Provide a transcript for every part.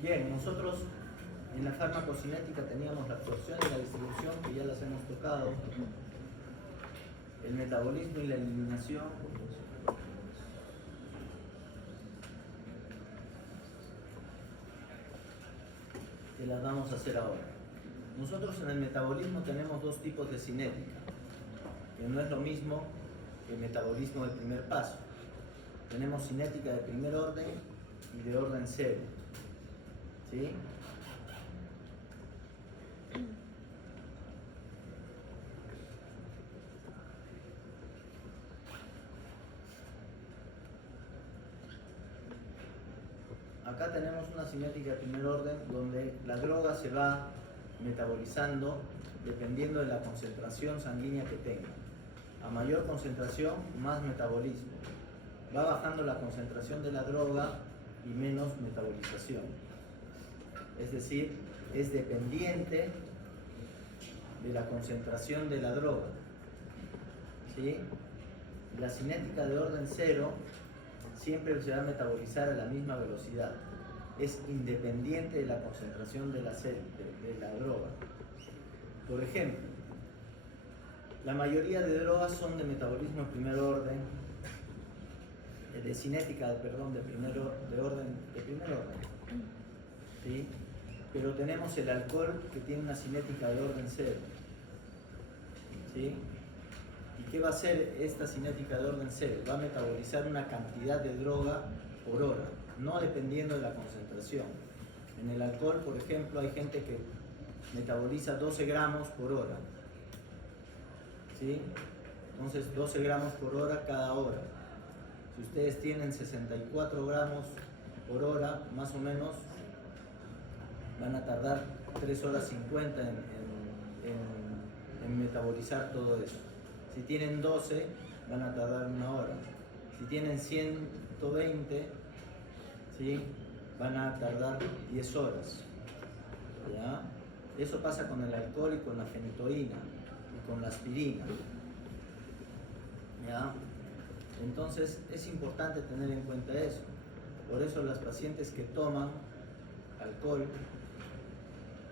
Bien, nosotros en la farmacocinética teníamos la absorción y la distribución, que ya las hemos tocado, el metabolismo y la eliminación, que las vamos a hacer ahora. Nosotros en el metabolismo tenemos dos tipos de cinética, que no es lo mismo que el metabolismo de primer paso. Tenemos cinética de primer orden y de orden cero. ¿Sí? Acá tenemos una cinética de primer orden donde la droga se va metabolizando dependiendo de la concentración sanguínea que tenga. A mayor concentración, más metabolismo. Va bajando la concentración de la droga y menos metabolización. Es decir, es dependiente de la concentración de la droga. ¿Sí? La cinética de orden cero siempre se va a metabolizar a la misma velocidad. Es independiente de la concentración de la droga. Por ejemplo, la mayoría de drogas son de metabolismo de primer orden, de cinética, de primer orden. ¿Sí? Pero tenemos el alcohol que tiene una cinética de orden cero. ¿Sí? ¿Y qué va a hacer esta cinética de orden cero? Va a metabolizar una cantidad de droga por hora, no dependiendo de la concentración. En el alcohol, por ejemplo, hay gente que metaboliza 12 gramos por hora. ¿Sí? Entonces 12 gramos por hora cada hora. Si ustedes tienen 64 gramos por hora, más o menos, van a tardar 3 horas 50 en metabolizar todo eso. Si tienen 12, van a tardar 1 hora. Si tienen 120, ¿sí? Van a tardar 10 horas. ¿Ya? Eso pasa con el alcohol y con la fenitoína y con la aspirina. ¿Ya? Entonces es importante tener en cuenta eso. Por eso las pacientes que toman alcohol,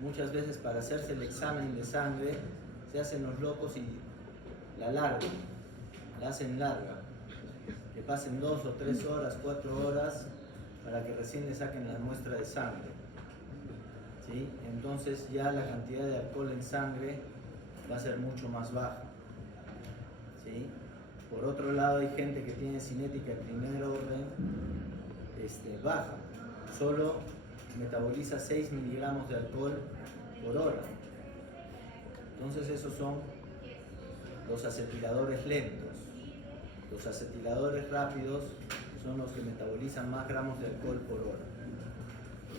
muchas veces para hacerse el examen de sangre, se hacen los locos y la largan, la hacen larga. Que pasen 2 o 3 horas, 4 horas, para que recién le saquen la muestra de sangre. ¿Sí? Entonces ya la cantidad de alcohol en sangre va a ser mucho más baja. ¿Sí? Por otro lado, hay gente que tiene cinética de primer orden baja, solo metaboliza 6 miligramos de alcohol por hora. Entonces esos son los acetiladores lentos. Los acetiladores rápidos son los que metabolizan más gramos de alcohol por hora.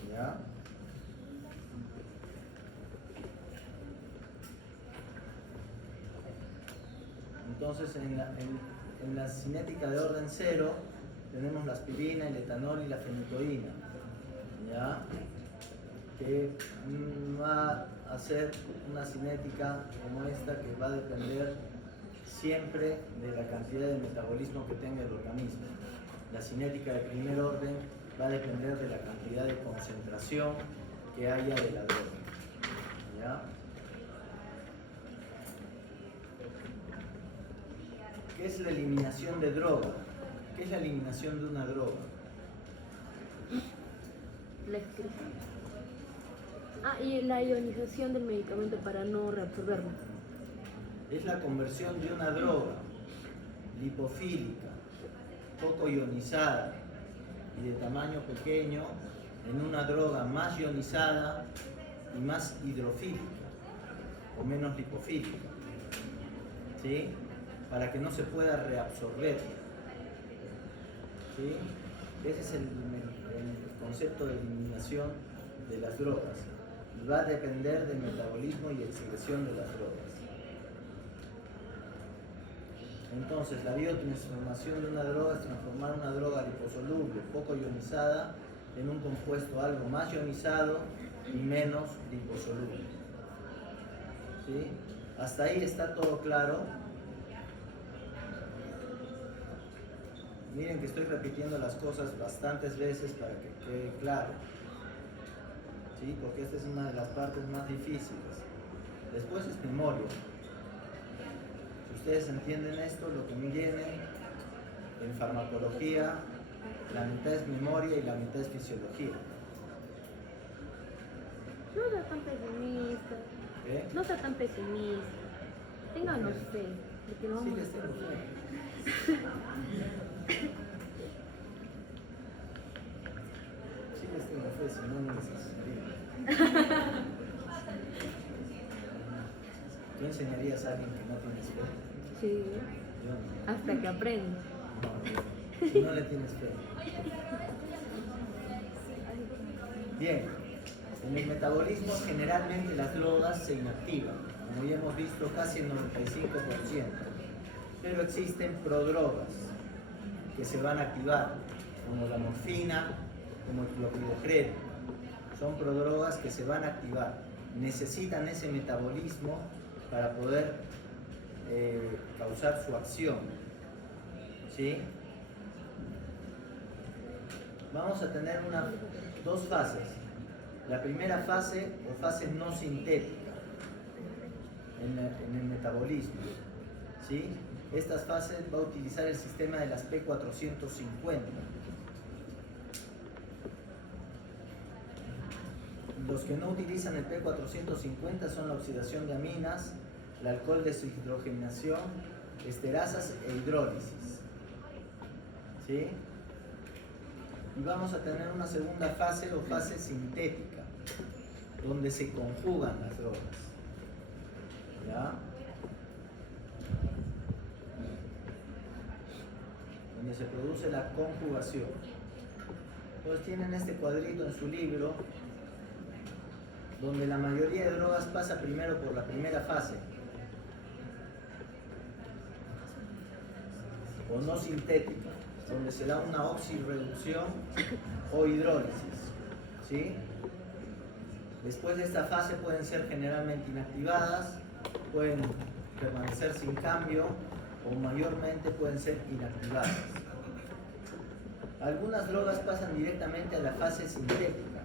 ¿Ya? Entonces en la cinética de orden cero tenemos la aspirina, el etanol y la fenitoína, ¿ya? Que va a ser una cinética como esta que va a depender siempre de la cantidad de metabolismo que tenga el organismo. La cinética de primer orden va a depender de la cantidad de concentración que haya de la droga. ¿Ya? ¿Qué es la eliminación de droga? ¿Qué es la eliminación de una droga? La excreción. Y la ionización del medicamento para no reabsorberlo. Es la conversión de una droga lipofílica, poco ionizada y de tamaño pequeño en una droga más ionizada y más hidrofílica o menos lipofílica, ¿sí? Para que no se pueda reabsorber. ¿Sí? Ese es el concepto de eliminación de las drogas. Y va a depender del metabolismo y excreción de las drogas. Entonces, la biotransformación de una droga es transformar una droga liposoluble, poco ionizada, en un compuesto algo más ionizado y menos liposoluble. ¿Sí? Hasta ahí está todo claro. Miren que estoy repitiendo las cosas bastantes veces para que quede claro. ¿Sí? Porque esta es una de las partes más difíciles. Después es memoria. Si ustedes entienden esto, lo que viene en farmacología, la mitad es memoria y la mitad es fisiología. No sea tan pesimista. ¿Eh? No sea tan pesimista. Ténganos fe. De que no Sí, vamos les a tengo estar bien. fe. Sí les tengo fe, si no, no les enseñaría. ¿Tú enseñarías a alguien que no tienes fe? Sí, Yo no. hasta que aprenda. No, si no le tienes fe. Bien, en el metabolismo generalmente las drogas se inactivan, como ya hemos visto casi el 95%, pero existen prodrogas que se van a activar, como la morfina, como el clopidogrel. Son prodrogas que se van a activar, necesitan ese metabolismo para poder causar su acción. ¿Sí? Vamos a tener dos fases. La primera fase o fase no sintética en el metabolismo. ¿Sí? Estas fases va a utilizar el sistema de las P450. Los que no utilizan el P450 son la oxidación de aminas, el alcohol deshidrogenación, esterasas e hidrólisis. ¿Sí? Y vamos a tener una segunda fase o fase sintética, donde se conjugan las drogas. ¿Ya? Donde se produce la conjugación. Entonces tienen este cuadrito en su libro, donde la mayoría de drogas pasa primero por la primera fase, o no sintética, donde se da una oxirreducción o hidrólisis. ¿Sí? Después de esta fase pueden ser generalmente inactivadas, pueden permanecer sin cambio o mayormente pueden ser inactivadas. Algunas drogas pasan directamente a la fase sintética,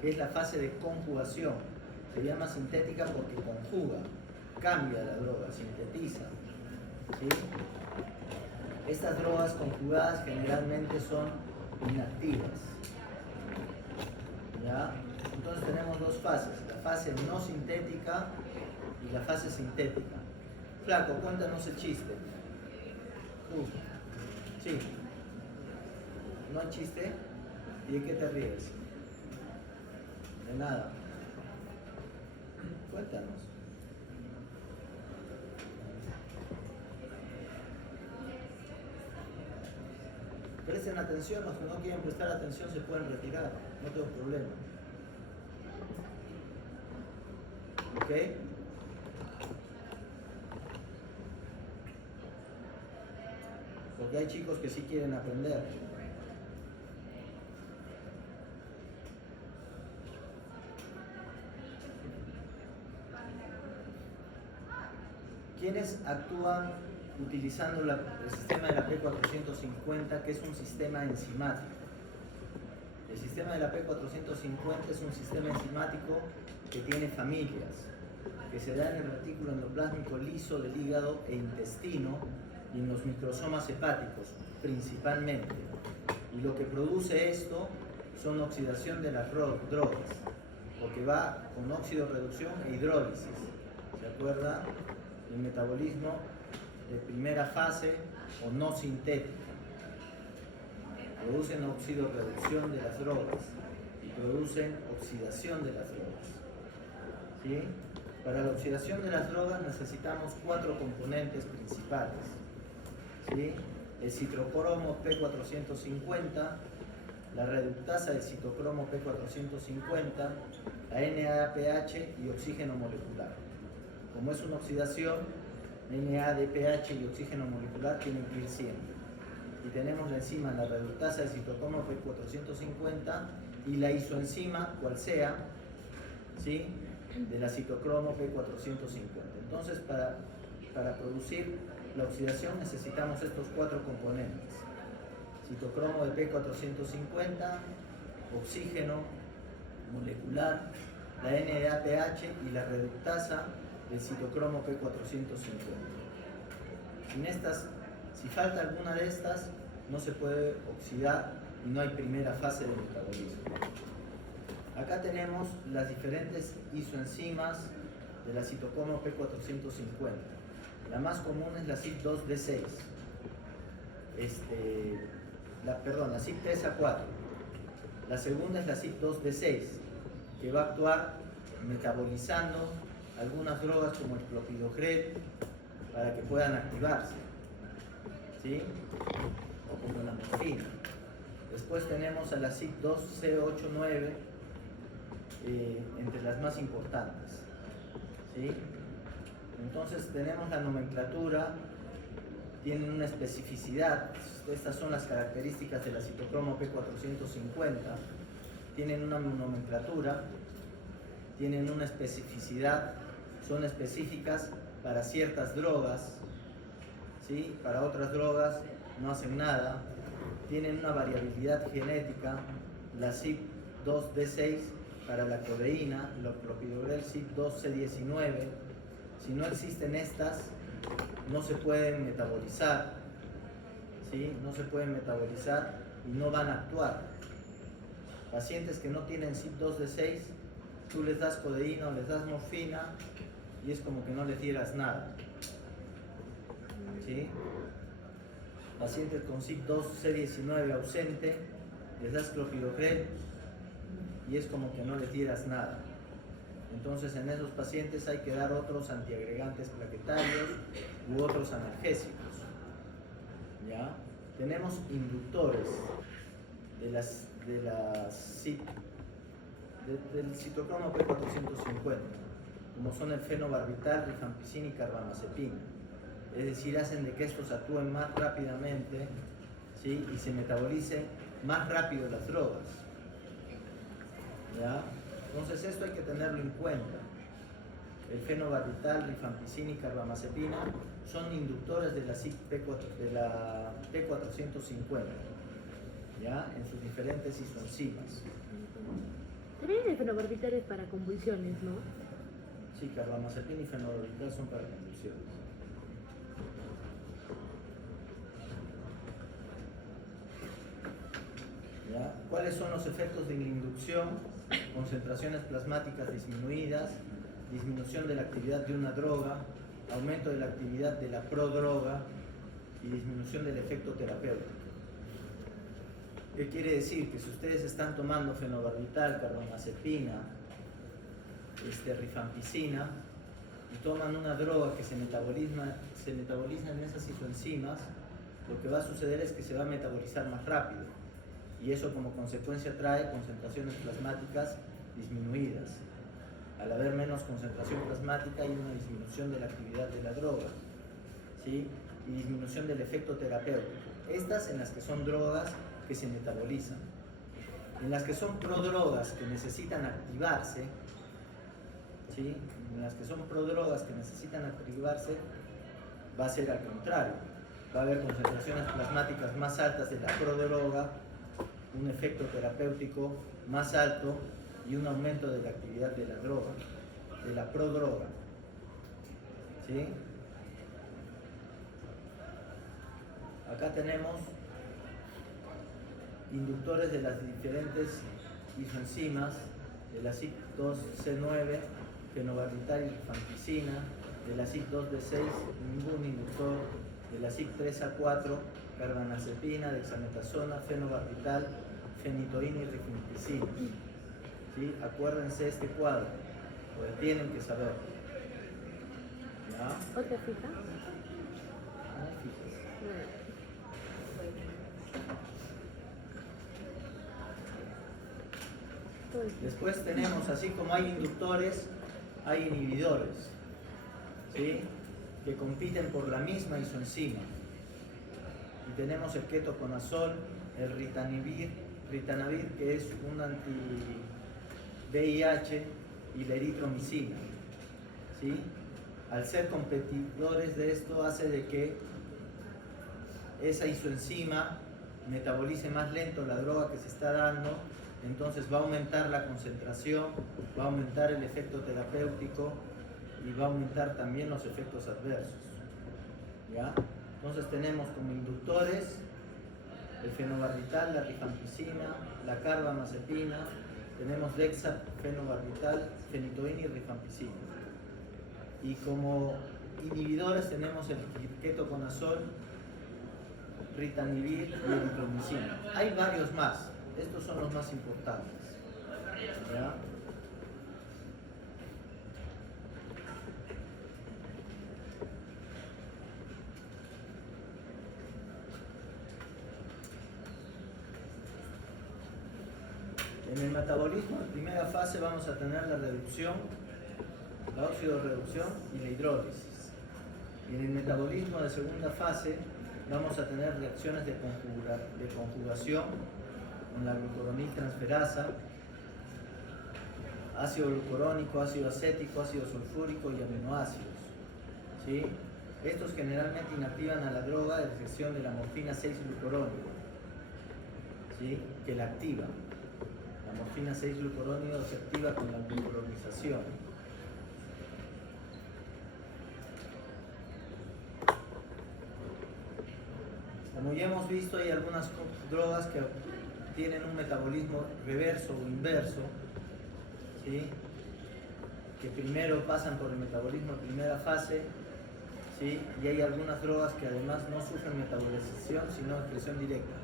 que es la fase de conjugación. Se llama sintética porque conjuga, cambia la droga, sintetiza. ¿Sí? Estas drogas conjugadas generalmente son inactivas. ¿Ya? Entonces tenemos dos fases, la fase no sintética y la fase sintética. Flaco, cuéntanos el chiste. Tú. Sí. ¿No hay chiste? ¿Y de qué te ríes? De nada. Cuéntanos. Presten atención, los que no quieren prestar atención se pueden retirar, no tengo problema. ¿Ok? Porque hay chicos que sí quieren aprender. ¿Quiénes actúan utilizando el sistema de la P450, que es un sistema enzimático? El sistema de la P450 es un sistema enzimático que tiene familias, que se da en el retículo endoplásmico liso del hígado e intestino y en los microsomas hepáticos, principalmente. Y lo que produce esto son oxidación de las drogas, porque va con óxido reducción e hidrólisis. ¿Se acuerdan? El metabolismo de primera fase o no sintética. Producen óxido reducción de las drogas y producen oxidación de las drogas. ¿Sí? Para la oxidación de las drogas necesitamos 4 componentes principales. ¿Sí? El citrocromo P450, la reductasa del citocromo P450, la NADPH y oxígeno molecular. Como es una oxidación, NADPH y oxígeno molecular tienen que ir siempre. Y tenemos la enzima, la reductasa de citocromo P450 y la isoenzima, cual sea, ¿sí?, de la citocromo P450. Entonces, para producir la oxidación necesitamos estos 4 componentes: citocromo de P450, oxígeno molecular, la NADPH y la reductasa del citocromo P450. Si falta alguna de estas, no se puede oxidar y no hay primera fase de metabolismo. Acá tenemos las diferentes isoenzimas de la citocromo P450. La más común es la CYP2D6. La CYP3A4. La segunda es la CYP2D6, que va a actuar metabolizando algunas drogas como el clopidogrel para que puedan activarse, ¿sí?, o como la morfina. Después tenemos a la CYP2C89, entre las más importantes, ¿sí? Entonces tenemos la nomenclatura, tienen una especificidad. Estas son las características de la citocromo P450. Tienen una nomenclatura, tienen una especificidad, son específicas para ciertas drogas, ¿sí? Para otras drogas no hacen nada. Tienen una variabilidad genética, la CYP2D6 para la codeína, el clopidogrel CYP2C19. Si no existen estas, no se pueden metabolizar, ¿sí? No se pueden metabolizar y no van a actuar. Pacientes que no tienen CYP2D6, tú les das codeína o les das morfina y es como que no les dieras nada, ¿sí? Pacientes con CYP2C19 ausente, les das clopidogrel y es como que no les dieras nada. Entonces en esos pacientes hay que dar otros antiagregantes plaquetarios u otros analgésicos, ¿ya? Tenemos inductores del citocromo P450, como son el fenobarbital, rifampicina y carbamazepina. Es decir, hacen de que estos actúen más rápidamente, ¿sí?, y se metabolicen más rápido las drogas, ¿ya? Entonces esto hay que tenerlo en cuenta. El fenobarbital, rifampicina y carbamazepina son inductores de la P450, ¿ya?, en sus diferentes isoenzimas. También el fenobarbital es para convulsiones, ¿no? Sí, carbamazepina y fenobarbital son para convulsiones. ¿Ya? ¿Cuáles son los efectos de la inducción? Concentraciones plasmáticas disminuidas, disminución de la actividad de una droga, aumento de la actividad de la prodroga y disminución del efecto terapéutico. ¿Qué quiere decir? Que si ustedes están tomando fenobarbital, carbamazepina, rifampicina, y toman una droga que se metaboliza en esas isoenzimas, lo que va a suceder es que se va a metabolizar más rápido. Y eso como consecuencia trae concentraciones plasmáticas disminuidas. Al haber menos concentración plasmática hay una disminución de la actividad de la droga, ¿sí?, y disminución del efecto terapéutico. Estas en las que son drogas que se metabolizan. En las que son prodrogas que necesitan activarse, ¿sí?, en las que son prodrogas que necesitan activarse, va a ser al contrario. Va a haber concentraciones plasmáticas más altas de la prodroga, un efecto terapéutico más alto y un aumento de la actividad de la droga, de la prodroga, ¿sí? Acá tenemos inductores de las diferentes isoenzimas, de la CYP2C9, fenobarbital y rifampicina, de la CYP2D6, ningún inductor, de la CYP3A4, carbamazepina, dexametasona, fenobarbital, fenitoína y rifampicina. ¿Sí? Acuérdense este cuadro, porque tienen que saber. ¿Ya? ¿Otra fija? No fijes. Después tenemos, así como hay inductores, hay inhibidores, ¿sí?, que compiten por la misma isoenzima. Y tenemos el ketoconazol, el ritanavir, que es un anti-VIH, y la eritromicina. ¿Sí? Al ser competidores de esto hace de que esa isoenzima metabolice más lento la droga que se está dando, entonces va a aumentar la concentración, va a aumentar el efecto terapéutico y va a aumentar también los efectos adversos. ¿Ya? Entonces tenemos como inductores el fenobarbital, la rifampicina, la carbamazepina, tenemos dexafenobarbital, fenitoína y rifampicina. Y como inhibidores tenemos el ketoconazol, ritanavir y eritromicina. Hay varios más, estos son los más importantes. ¿Ya? En el metabolismo, en primera fase, vamos a tener la reducción, la oxidorreducción y la hidrólisis. Y en el metabolismo de segunda fase, vamos a tener reacciones de conjugación con la glucuroniltransferasa, ácido glucurónico, ácido acético, ácido sulfúrico y aminoácidos. ¿Sí? Estos generalmente inactivan a la droga de excepción de la morfina 6-glucurónido, ¿sí? Que la activa. La morfina 6-glucurónido se activa con la glucuronización. Como ya hemos visto, hay algunas drogas que tienen un metabolismo reverso o inverso, ¿sí? Que primero pasan por el metabolismo en primera fase, ¿sí? Y hay algunas drogas que además no sufren metabolización, sino excreción directa.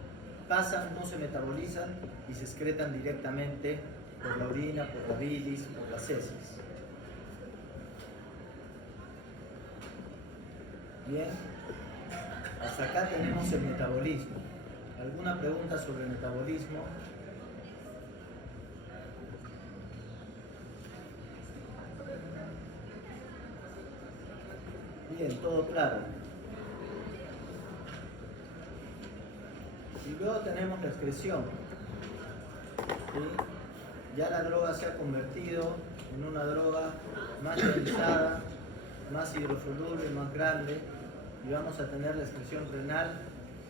Pasan, no se metabolizan y se excretan directamente por la orina, por la bilis, por las heces. Bien, hasta acá tenemos el metabolismo. ¿Alguna pregunta sobre el metabolismo? Bien, todo claro. Y luego tenemos la excreción. ¿Sí? Ya la droga se ha convertido en una droga más ionizada, más hidrosoluble, más grande, y vamos a tener la excreción renal,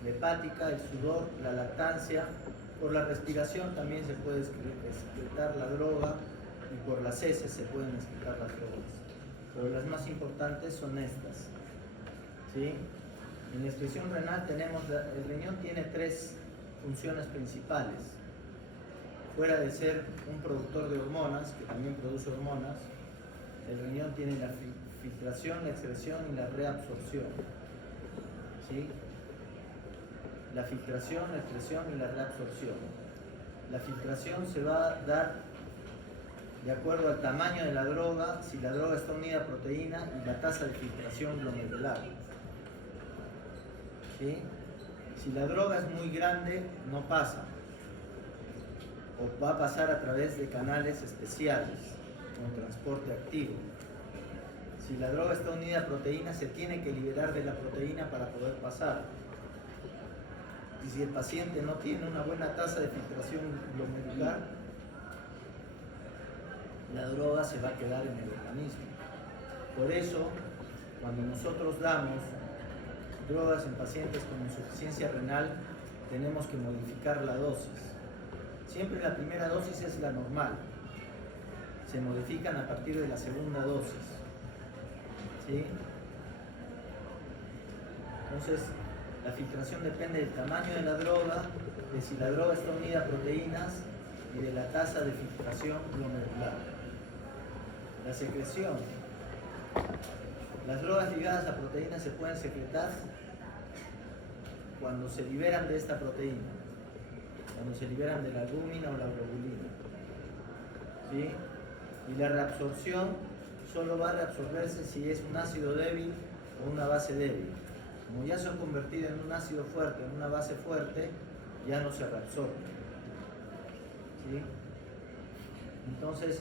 la hepática, el sudor, la lactancia. Por la respiración también se puede excretar la droga y por las heces se pueden excretar las drogas. Pero las más importantes son estas. ¿Sí? En la excreción renal tenemos, el riñón tiene tres funciones principales. Fuera de ser un productor de hormonas, que también produce hormonas, el riñón tiene la filtración, la excreción y la reabsorción. ¿Sí? La filtración, la excreción y la reabsorción. La filtración se va a dar de acuerdo al tamaño de la droga, si la droga está unida a proteína y la tasa de filtración glomerular. ¿Sí? Si la droga es muy grande, no pasa, o va a pasar a través de canales especiales, con transporte activo. Si la droga está unida a proteína, se tiene que liberar de la proteína para poder pasar. Y si el paciente no tiene una buena tasa de filtración glomerular, la droga se va a quedar en el organismo. Por eso, cuando nosotros damos drogas en pacientes con insuficiencia renal, tenemos que modificar la dosis. Siempre la primera dosis es la normal. Se modifican a partir de la segunda dosis. ¿Sí? Entonces, la filtración depende del tamaño de la droga, de si la droga está unida a proteínas y de la tasa de filtración glomerular. La secreción. Las drogas ligadas a proteínas se pueden secretar cuando se liberan de esta proteína, cuando se liberan de la albúmina o la globulina. ¿Sí? Y la reabsorción solo va a reabsorberse si es un ácido débil o una base débil. Como ya se han convertido en un ácido fuerte, en una base fuerte, ya no se reabsorbe. ¿Sí? Entonces,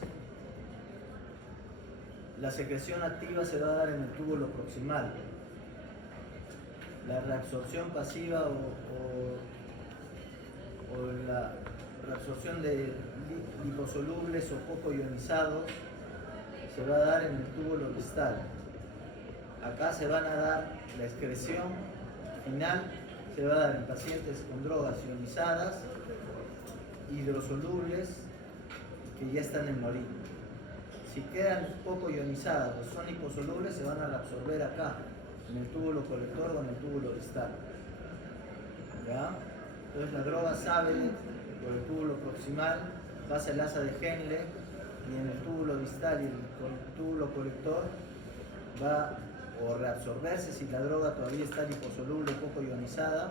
La secreción activa se va a dar en el túbulo proximal. La reabsorción pasiva o la reabsorción de liposolubles o poco ionizados se va a dar en el túbulo distal. Acá se van a dar la excreción final, se va a dar en pacientes con drogas ionizadas, hidrosolubles, que ya están en la orina. Si quedan poco ionizadas o son liposolubles, se van a reabsorber acá, en el túbulo colector o en el túbulo distal. ¿Ya? Entonces la droga sale por el túbulo proximal, pasa el asa de Henle y en el túbulo distal y el túbulo colector va o reabsorberse si la droga todavía está liposoluble, poco ionizada,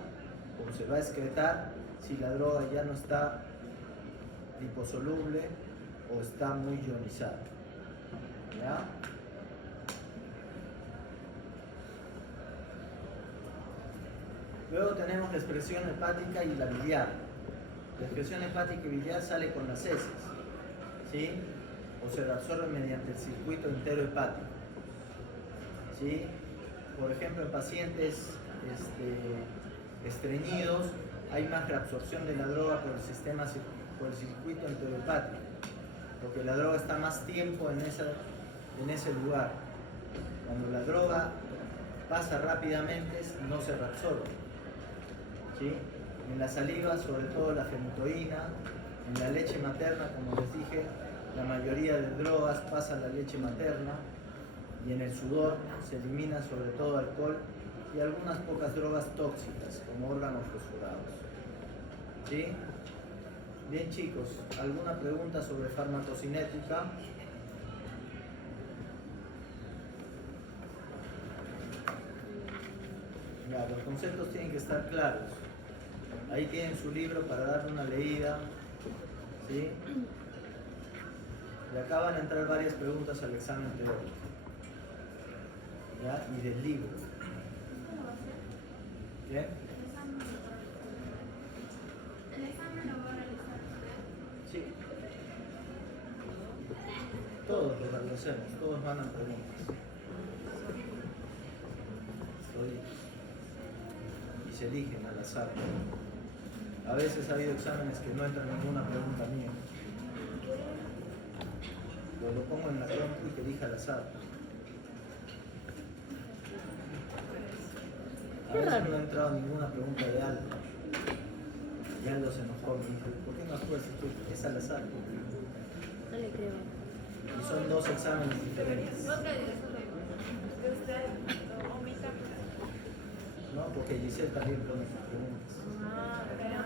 o se va a excretar si la droga ya no está liposoluble o está muy ionizada. ¿Ya? Luego tenemos la excreción hepática y la biliar. La excreción hepática y biliar sale con las heces, ¿sí? O se reabsorbe mediante el circuito enterohepático, ¿sí? Por ejemplo, en pacientes estreñidos hay más reabsorción de la droga por el circuito enterohepático, porque la droga está más tiempo en ese lugar. Cuando la droga pasa rápidamente no se reabsorbe, ¿sí? En la saliva, sobre todo la fenitoína, en la leche materna, como les dije, la mayoría de drogas pasa a la leche materna, y en el sudor se elimina sobre todo alcohol y algunas pocas drogas tóxicas, como órganos fosforados. ¿Sí? Bien, chicos, ¿alguna pregunta sobre farmacocinética? Ya, los conceptos tienen que estar claros. Ahí tienen su libro para darle una leída. ¿Sí? Y acá van a entrar varias preguntas al examen teórico. ¿Ya? Y del libro. ¿Bien? ¿El examen lo va a realizar usted? Sí. Todos lo hacemos, todos mandan preguntas. Y se eligen al azar. A veces ha habido exámenes que no entra ninguna pregunta mía. Pero lo pongo en la compu y que elija al azar. A veces no ha entrado ninguna pregunta de Aldo. Y Aldo se enojó y dijo, ¿por qué no actúas tú? Es al azar. No le creo. Y son dos exámenes diferentes. No te digo, que usted omita. ¿No? Porque Giselle también pone sus preguntas. Ah, pero